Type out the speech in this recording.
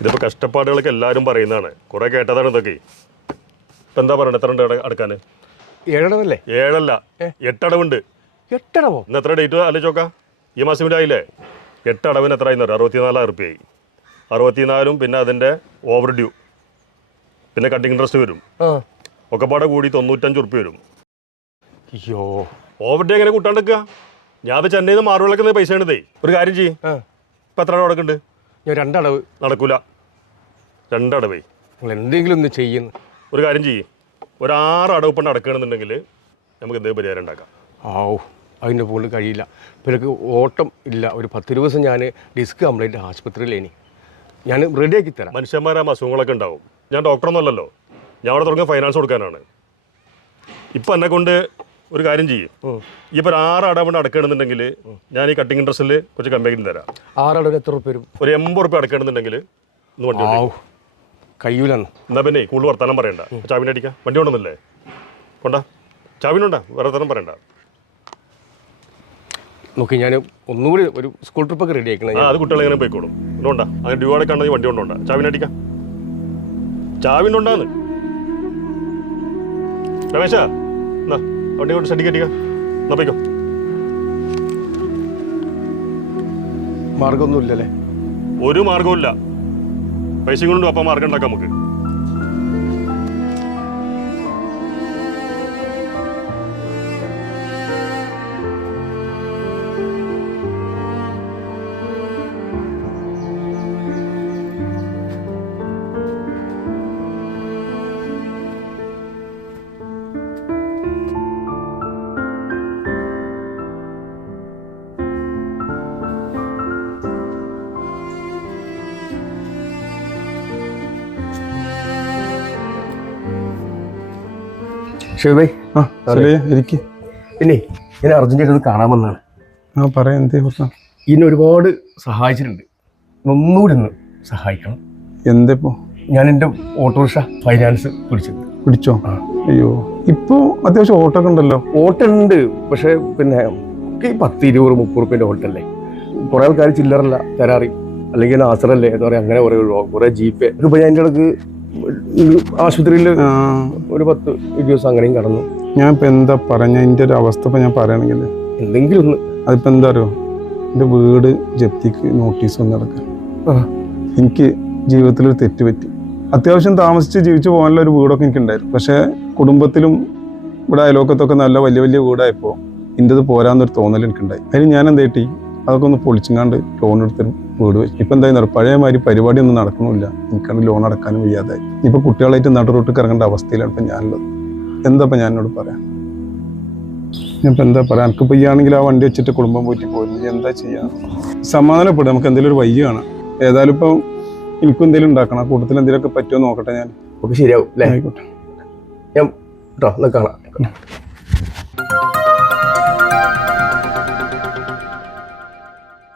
ഇതിപ്പോൾ കഷ്ടപ്പാടുകളൊക്കെ എല്ലാവരും പറയുന്നതാണ്, കുറേ കേട്ടതാണ് ഇതൊക്കെ. ഇപ്പം എന്താ പറയണത്, എത്ര ഉണ്ട് അടക്കാൻ? 7 അടവല്ലേ? 7 അല്ല, 8 അടവുണ്ട്. 8 അടവോ? ഇന്ന് എത്ര ഡേറ്റ് ആലോചിച്ചോക്കാം. ഈ മാസം ഇവിടെ ആയില്ലേ? 8 അടവിന് എത്ര ആയി? 64,000 റുപ്യയായി. 64 പിന്നെ അതിൻ്റെ ഓവർ ഡ്യൂ, പിന്നെ കട്ടിങ് ഇൻട്രസ്റ്റ് വരും, ഒക്കെ പാടെ കൂടി 95 റുപ്യ വരും. അയ്യോ, ഓവർ ഡ്യൂ എങ്ങനെ കൂട്ടാണ്ടിരിക്കുക? ഞാൻ അത് ചെന്നൈയിൽ നിന്ന് മാറുവിളക്കുന്ന പൈസ ആണിതേ. ഒരു കാര്യം ചെയ്യും, ഇപ്പം എത്ര അടവ് നടക്കുന്നുണ്ട്? ഞാൻ 2 അടവ്. നടക്കൂല, 2 അടവേ. നിങ്ങൾ എന്തെങ്കിലും ഒന്ന് ചെയ്യുന്നു. ഒരു കാര്യം ചെയ്യും, ഒരു 6 അടവ് ഇപ്പം നടക്കണമെന്നുണ്ടെങ്കിൽ നമുക്ക് എന്തെങ്കിലും പരിഹാരം ഉണ്ടാക്കാം. അതിൻ്റെ പോലും കഴിയില്ല. ഇപ്പം എനിക്ക് ഓട്ടം ഇല്ല. ഒരു 10 ദിവസം ഞാൻ ഡിസ്ക് കംപ്ലൈൻറ്റ് ആശുപത്രിയിലേനി. ഞാൻ റെഡിയാക്കി തരാം. മനുഷ്യന്മാരാ അസുഖങ്ങളൊക്കെ ഉണ്ടാവും. ഞാൻ ഡോക്ടറൊന്നും അല്ലല്ലോ, ഞാൻ അവിടെ തുടങ്ങിയ ഫൈനാൻസ് കൊടുക്കാനാണ്. ഇപ്പം എന്നെ കൊണ്ട് ഒരു കാര്യം ചെയ്യും, ഇപ്പോൾ ഒരു 6 അടവ് അടക്കണമെന്നുണ്ടെങ്കിൽ ഞാൻ ഈ കട്ടിങ് ഇൻട്രസ്റ്റിൽ കുറച്ച് കമ്മിയാക്കി തരാം. 6 അടവിന് എത്ര റുപ്യ വരും? ഒരു 80 റുപ്യ അടക്കണമെന്നുണ്ടെങ്കിൽ ഒന്ന് വണ്ടി കഴിയൂലെന്ന്. എന്നാൽ പിന്നെ കൂടുതൽ വർത്താനം പറയണ്ട, ചാവിനെ അടിക്കാം. വണ്ടി കൊണ്ടൊന്നുമില്ലേ? കൊണ്ടാ ചാവിനുണ്ടാ, വേറെ വർത്താനം പറയണ്ട. നോക്കി, ഞാൻ ഒന്നുകൂടി ഒരു സ്കൂൾ ട്രിപ്പൊക്കെ റെഡി ആക്കണം. അത് കുട്ടികൾ എങ്ങനെ പോയിക്കോളും. ഇതുകൊണ്ടാ അങ്ങനെ ഡ്യൂ അടക്കാണെങ്കിൽ വണ്ടി കൊണ്ടോണ്ടാ. ചാവിനെ അടിക്കാം, ചാവിനുണ്ടാന്ന്. രമേശാ, എന്നാ വണ്ടി കൊണ്ട് ഷെഡിക്ക് അടിക്കാം. എന്നാ പോയിക്കോ. മാർഗമൊന്നുമില്ലല്ലേ? ഒരു മാർഗവും. പൈസ കൊണ്ടും അപ്പം മാർഗം ഉണ്ടാക്കാം നമുക്ക്. ഷെയ്ബായ്, പിന്നെ ഞാൻ അർജന്റായിട്ട് ഒന്ന് കാണാമെന്നാണ്. പറയാം. എന്തേ പ്രശ്നം? ഇന്നെ ഒരുപാട് സഹായിച്ചിട്ടുണ്ട്, ഒന്നുകൂടി ഒന്ന് സഹായിക്കണം. എന്തേപ്പോ? ഞാൻ എൻ്റെ ഓട്ടോറിക്ഷ ഫൈനാൻസ് പിടിച്ചോ? അയ്യോ, ഇപ്പോ അത്യാവശ്യം ഓട്ടൊക്കെ ഉണ്ടല്ലോ. ഓട്ടോ ഉണ്ട്, പക്ഷെ പിന്നെ ഈ 10, 20, 30 റുപ്യൻ്റെ ഓട്ടല്ലേ. കുറേ ആൾക്കാർ ചില്ലറല്ല തരാറി, അല്ലെങ്കിൽ നാസറല്ലേ എന്താ പറയുക, അങ്ങനെ കുറേ ജീപ്പേ. ഇപ്പം ഞാൻ എൻ്റെ ഇടക്ക് ആശുപത്രിയിൽ ഒരു 10 ദിവസം അങ്ങനെയും കടന്നു. ഞാൻ ഇപ്പം എന്താ പറഞ്ഞ എൻ്റെ ഒരു അവസ്ഥ ഇപ്പം ഞാൻ പറയുകയാണെങ്കിൽ എന്തെങ്കിലും ഒന്ന്. അതിപ്പോൾ എന്താ അറിയോ, എൻ്റെ വീട് ജപ്തിക്ക് നോട്ടീസ് വന്ന് നടക്കുക. എനിക്ക് ജീവിതത്തിലൊരു തെറ്റ് പറ്റി. അത്യാവശ്യം താമസിച്ച് ജീവിച്ചു പോകാനുള്ള ഒരു വീടൊക്കെ എനിക്കുണ്ടായിരുന്നു. പക്ഷേ കുടുംബത്തിലും ഇവിടെ അയലോക്കത്തൊക്കെ നല്ല വലിയ വലിയ വീടായപ്പോൾ എൻ്റെത് പോരാന്നൊരു തോന്നൽ എനിക്കുണ്ടായി. അതിന് ഞാൻ എന്താ കിട്ടി, അതൊക്കെ ഒന്ന് പൊളിച്ചങ്ങാണ്ട് ലോൺ എടുത്തൊരു വീട് വെച്ചു. ഇപ്പം എന്തായാലും പഴയമാതിരി പരിപാടിയൊന്നും നടക്കണമില്ല. എനിക്കാണ് ലോൺ അടക്കാനും വയ്യാതായി. ഇപ്പം കുട്ടികളായിട്ട് നടുറോട്ടിൽ ഇറങ്ങേണ്ട അവസ്ഥയിലാണ് ഇപ്പം ഞാനുള്ളത്. എന്താ ഇപ്പം ഞാൻ എന്നോട് പറയാം? ഞാനിപ്പോൾ എന്താ പറയാം? എനിക്കിപ്പോൾ ഈ ആണെങ്കിൽ ആ വണ്ടി വെച്ചിട്ട് കുടുംബം പോയിട്ട് പോയിരുന്നു. എന്താ ചെയ്യാം? സമാധാനപ്പെടും. നമുക്ക് എന്തെങ്കിലും ഒരു വഴി കാണാം. ഏതായാലും ഇപ്പം എനിക്കും എന്തെങ്കിലും ഉണ്ടാക്കണം. ആ കൂട്ടത്തിൽ എന്തെങ്കിലുമൊക്കെ പറ്റുമോ നോക്കട്ടെ. ഞാൻ ഒക്കെ ശരിയാവും അല്ലേ? ആയിക്കോട്ടെ. ഞാൻ കേട്ടോ, കാണാം.